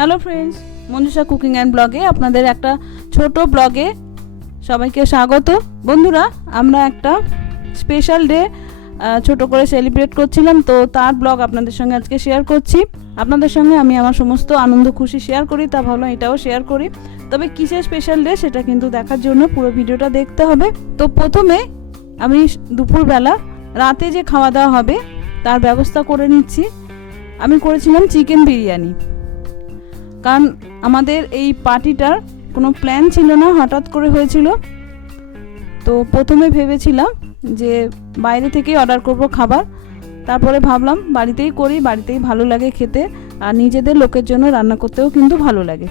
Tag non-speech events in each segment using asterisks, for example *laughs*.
Hello friends Manjusha cooking and ব্লগে আপনাদের একটা ছোট ব্লগে সবাইকে স্বাগত। বন্ধুরা, আমরা একটা স্পেশাল ডে ছোট করে সেলিব্রেট করছিলাম, তো তার ব্লগ আপনাদের সঙ্গে আজকে শেয়ার করছি। আপনাদের সঙ্গে আমি আমার সমস্ত আনন্দ, খুশি শেয়ার করি, তা ভাবলাম এটাও শেয়ার করি। তবে কিসের স্পেশাল ডে সেটা কিন্তু দেখার জন্য পুরো ভিডিওটা দেখতে হবে। তো প্রথমে আমি দুপুরবেলা রাতে যে খাওয়া দাওয়া হবে, তার ব্যবস্থা করে নিচ্ছি। আমি করেছিলাম চিকেন বিরিয়ানি। কারণ আমাদের এই পার্টিটার কোনো প্ল্যান ছিল না, হঠাৎ করে হয়েছিল। তো প্রথমে ভেবেছিলাম যে বাইরে থেকেই অর্ডার করব খাবার। তারপরে ভাবলাম বাড়িতেই করি, বাড়িতেই ভালো লাগে খেতে আর নিজেদের লোকের জন্য রান্না করতেও কিন্তু ভালো লাগে।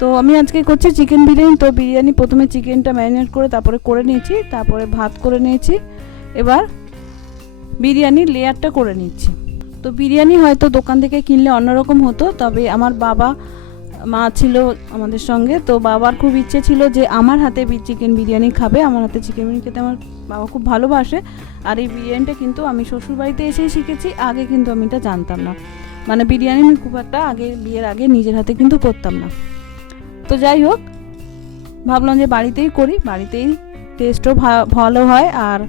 তো আমি আজকে করছি চিকেন বিরিয়ানি। তো বিরিয়ানি প্রথমে চিকেনটা ম্যারিনেট করে তারপরে করে নিয়েছি, তারপরে ভাত করে নিয়েছি। এবার বিরিয়ানির লেয়ারটা করে নিচ্ছি। তো বিরিয়ানি হয়তো দোকান থেকে কিনলে অন্যরকম হতো, তবে আমার বাবা মা ছিল আমাদের সঙ্গে, তো বাবার খুব ইচ্ছে ছিল যে আমার হাতে চিকেন বিরিয়ানি খাবে। আমার হাতে চিকেন বিরিয়ানি খেতে আমার বাবা খুব ভালোবাসে। আর এই বিরিয়ানিটা কিন্তু আমি শ্বশুরবাড়িতে এসেই শিখেছি, আগে কিন্তু আমি এটা জানতাম না। মানে বিরিয়ানি আমি খুব একটা আগে, বিয়ের আগে নিজের হাতে কিন্তু করতাম না। তো যাই হোক, ভাবলাম যে বাড়িতেই করি, বাড়িতেই টেস্টও ভালো হয় আর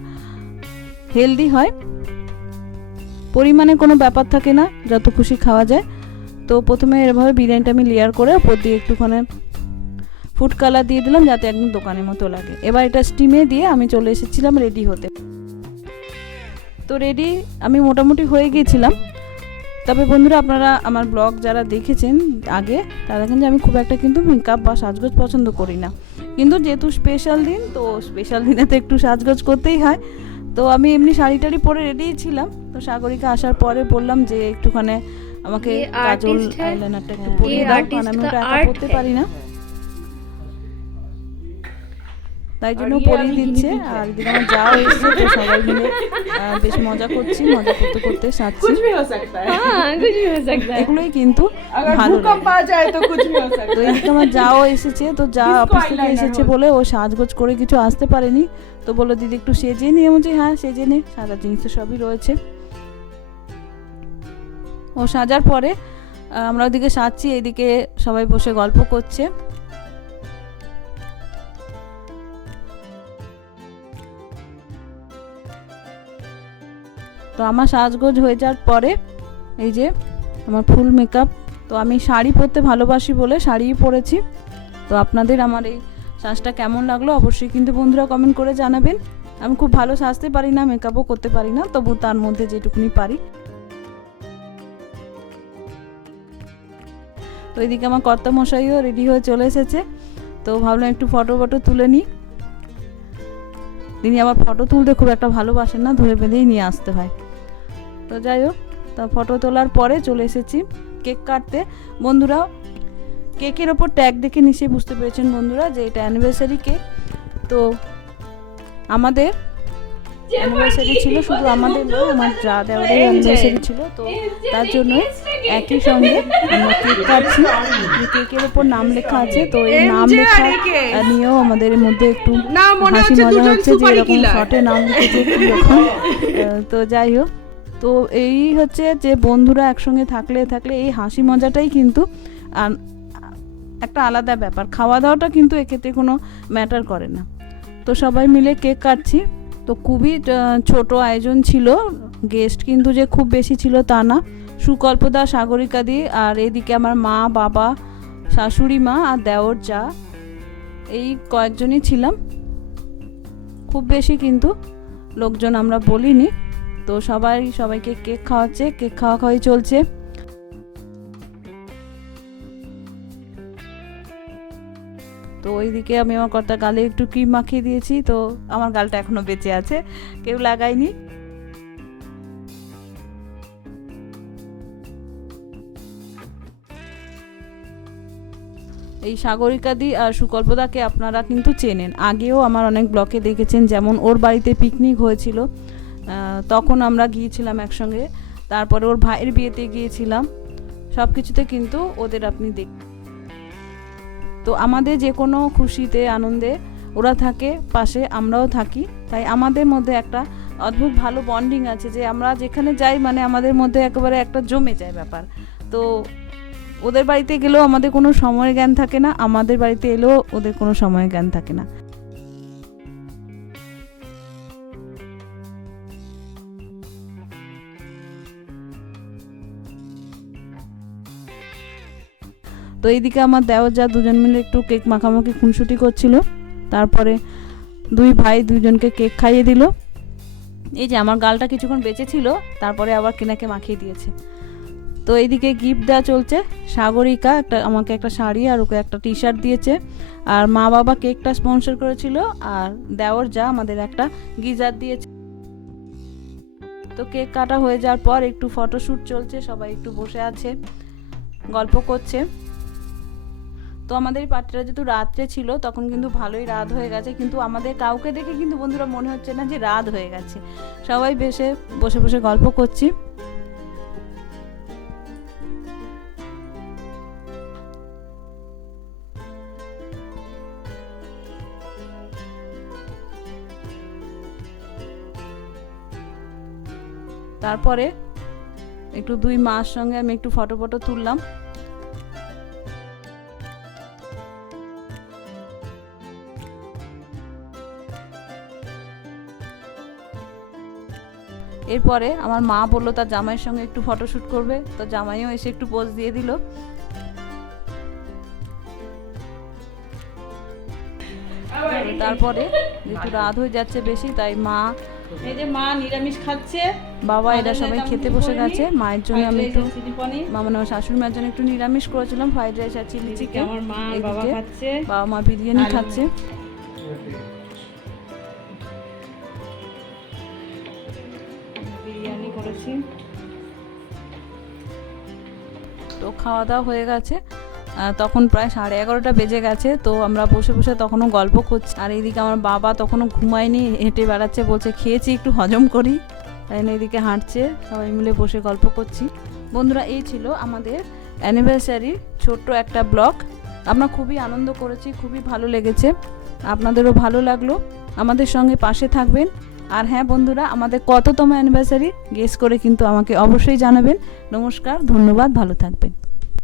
হেলদি হয়। পরিমাণে কোনো ব্যাপার থাকে না, যত খুশি খাওয়া যায়। তো প্রথমে এভাবে বিরিয়ানিটা আমি লেয়ার করে ওপর দিয়ে একটুখানি ফুড কালার দিয়ে দিলাম যাতে একদম দোকানের মতো লাগে। এবার এটা স্টিমে দিয়ে আমি চলে এসেছিলাম রেডি হতে। তো রেডি আমি মোটামুটি হয়ে গিয়েছিলাম। তবে বন্ধুরা আপনারা আমার ব্লগ যারা দেখেছেন আগে, তারা দেখেন যে আমি খুব একটা কিন্তু মেকআপ বা সাজগোজ পছন্দ করি না। কিন্তু যেহেতু স্পেশাল দিন, তো স্পেশাল দিনে তো একটু সাজগোজ করতেই হয়। তো আমি এমনি শাড়ি টাড়ি পরে রেডি ছিলাম। তো সাগরিকা আসার পরে বললাম যে একটুখানে আমাকে কাজল আইলাইনারটা একটু পরিয়ে দাও কারণ আমি ওটা একা পড়তে পারি না। তাই জন্য পরিয়ে দিচ্ছে। আর যদি আমার যাও এসেছে তো সবাই মিলে বেশ মজা করছি মজা করতে করতে সাজছি। এগুলোই কিন্তু ভালো তো এদিকে আমার যাও এসেছে তো যা অফিস থেকে এসেছে বলে ও সাজগোজ করে কিছু আসতে পারেনি। তো বলে দিদি একটু সেজে নিয়ে আমি হ্যাঁ সেজে নে সাজা জিনিস তো সবই রয়েছে। ও সাজার পরে আমরা ওদিকে সাজছি এদিকে সবাই বসে গল্প করছে। তো আমার সাজগোজ হয়ে যাওয়ার পরে, এই যে আমার ফুল মেকআপ তো আমি শাড়ি পরতে ভালোবাসি বলে শাড়িই পরেছি। তো আপনাদের আমার এই সাজটা কেমন লাগল অবশ্যই কিন্তু বন্ধুরা কমেন্ট করে জানাবেন। আমি খুব ভালো সাজতে পারি না মেকআপও করতে পারি না, তবু তার মধ্যে যেটুকুনি পারি। তো এদিকে আমার কর্তা মশাইও রেডি হয়ে চলে এসেছে। তো ভাবলাম একটু ফটো ফটো তুলে নিই। তিনি আবার ফটো তুলতে খুব একটা ভালোবাসেন না, ধরে বেঁধেই নিয়ে আসতে হয়। তো যাই হোক, তা ফটো তোলার পরে চলে এসেছি কেক কাটতে। বন্ধুরা কেকের ওপর ট্যাগ দেখে নিশ্চয়ই বুঝতে পেরেছেন বন্ধুরা যে এটা অ্যানিভার্সারি কেক তো আমাদের অ্যানিভার্সারি ছিল শুধু আমাদের নয় আমার যা দেওয়ারের অ্যানিভার্সারি ছিল তো তার জন্য একই সঙ্গে আমরা কেক কাটছি কেকের ওপর নাম লেখা আছে তো এই নাম লেখা নিয়েও আমাদের মধ্যে একটু হাসি মজা হচ্ছে যে এরকম শর্টে নাম লিখেছে *laughs* তো যাই হোক তো এই হচ্ছে যে বন্ধুরা একসঙ্গে থাকলে থাকলে এই হাসি মজাটাই কিন্তু একটা আলাদা ব্যাপার। খাওয়া দাওয়াটা কিন্তু এক্ষেত্রে কোনো ম্যাটার করে না। তো সবাই মিলে কেক কাটছি। তো খুবই ছোট আয়োজন ছিল গেস্ট কিন্তু যে খুব বেশি ছিল তা না। সুকল্পদা সাগরিকা দি, আর এদিকে আমার মা, বাবা, শাশুড়ি মা আর দেওর যা, এই কয়েকজনই ছিলাম। খুব বেশি কিন্তু লোকজন আমরা বলিনি। তো সবাই সবাইকে কেক খাওয়াচ্ছে, কেক খাওয়া খাওয়াই চলছে। তো ওইদিকে আমি আমার কর্তার গালে একটু ক্রিম মাখিয়ে দিয়েছি, তো আমার গালটা এখনও বেঁচে আছে, কেউ লাগায়নি। এই সাগরিকাদি আর সুকল্পদাকে আপনারা কিন্তু চেনেন। আগেও আমার অনেক ব্লকে দেখেছেন, যেমন ওর বাড়িতে পিকনিক হয়েছিল তখন আমরা গিয়েছিলাম একসঙ্গে, তারপরে ওর ভাইয়ের বিয়েতে গিয়েছিলাম সব কিছুতে কিন্তু ওদের আপনি দেখ তো আমাদের যে কোনো খুশিতে, আনন্দে ওরা থাকে, পাশে আমরাও থাকি। তাই আমাদের মধ্যে একটা অদ্ভুত ভালো বন্ডিং আছে যে আমরা যেখানে যাই মানে আমাদের মধ্যে একেবারে একটা জমে যায় ব্যাপার। তো ওদের বাড়িতে গেলেও আমাদের কোনো সময় জ্ঞান থাকে না, আমাদের বাড়িতে এলেও ওদের কোনো সময় জ্ঞান থাকে না। তো এইদিকে আমার দেওয়ার যা দুজন মিলে একটু কেক মাখামাখি খুনসুটি করছিল। তারপরে দুই ভাই দুজনকে কেক খাইয়ে দিল। এই যে আমার গালটা কিছুক্ষণ বেঁচে ছিল, তারপরে আবার কেনাকে মাখিয়ে দিয়েছে। তো এইদিকে গিফট দেওয়া চলছে। সাগরিকা একটা, আমাকে একটা শাড়ি আর ওকে একটা টি শার্ট দিয়েছে। আর মা বাবা কেকটা স্পন্সর করেছিল আর দেওর যা আমাদের একটা গিজার দিয়েছে। তো কেক কাটা হয়ে যাওয়ার পর একটু ফটোশ্যুট চলছে, সবাই একটু বসে আছে, গল্প করছে। তো আমাদের পার্টিটা যেহেতু রাত্রে ছিল, তখন কিন্তু ভালোই রাত হয়ে গেছে। কিন্তু আমাদের কাউকে দেখে কিন্তু বন্ধুরা মনে হচ্ছে না যে রাত হয়ে গেছে। সবাই বেশে বসে বসে গল্প করছি। তারপরে একটু দুই মার সঙ্গে আমি একটু ফটো ফটো তুললাম। এরপরে আমার মা বলল তার জামাইয়ের সঙ্গে একটু ফটোশ্যুট করবে। তো জামাইও এসে একটু পোজ দিয়ে দিল। তারপরে যেহেতু রাত হয়ে যাচ্ছে বেশি তাই মা এই যে মা নিরামিষ খাচ্ছে। বাবা এরা সবাই খেতে বসে গেছে। মায়ের জন্য আমি একটু মানে আমার শাশুড়ি মায়ের জন্য একটু নিরামিষ করেছিলাম ফ্রাইড রাইস আর চিলি চিকেন আমার মা বাবা খাচ্ছে। বাবা মা বিরিয়ানি। খাচ্ছে। তো খাওয়া দাওয়া হয়ে গেছে। তখন প্রায় সাড়ে এগারোটা বেজে গেছে। তো আমরা বসে বসে তখনও গল্প করছি। আর এইদিকে আমার বাবা তখনও ঘুমায়নি, হেঁটে বেড়াচ্ছে, বলছে, খেয়েছি, একটু হজম করি। তাই এদিকে হাঁটছে। সবাই মিলে বসে গল্প করছি। বন্ধুরা, এই ছিল আমাদের অ্যানিভার্সারি ছোট্ট একটা ব্লগ। আমরা খুবই আনন্দ করেছি, খুবই ভালো লেগেছে। আপনাদেরও ভালো লাগল। আমাদের সঙ্গে পাশে থাকবেন। আর হ্যাঁ বন্ধুরা, আমাদের কততম অ্যানিভার্সারি গেস করে কিন্তু আমাকে অবশ্যই জানাবেন। নমস্কার, ধন্যবাদ, ভালো থাকবেন।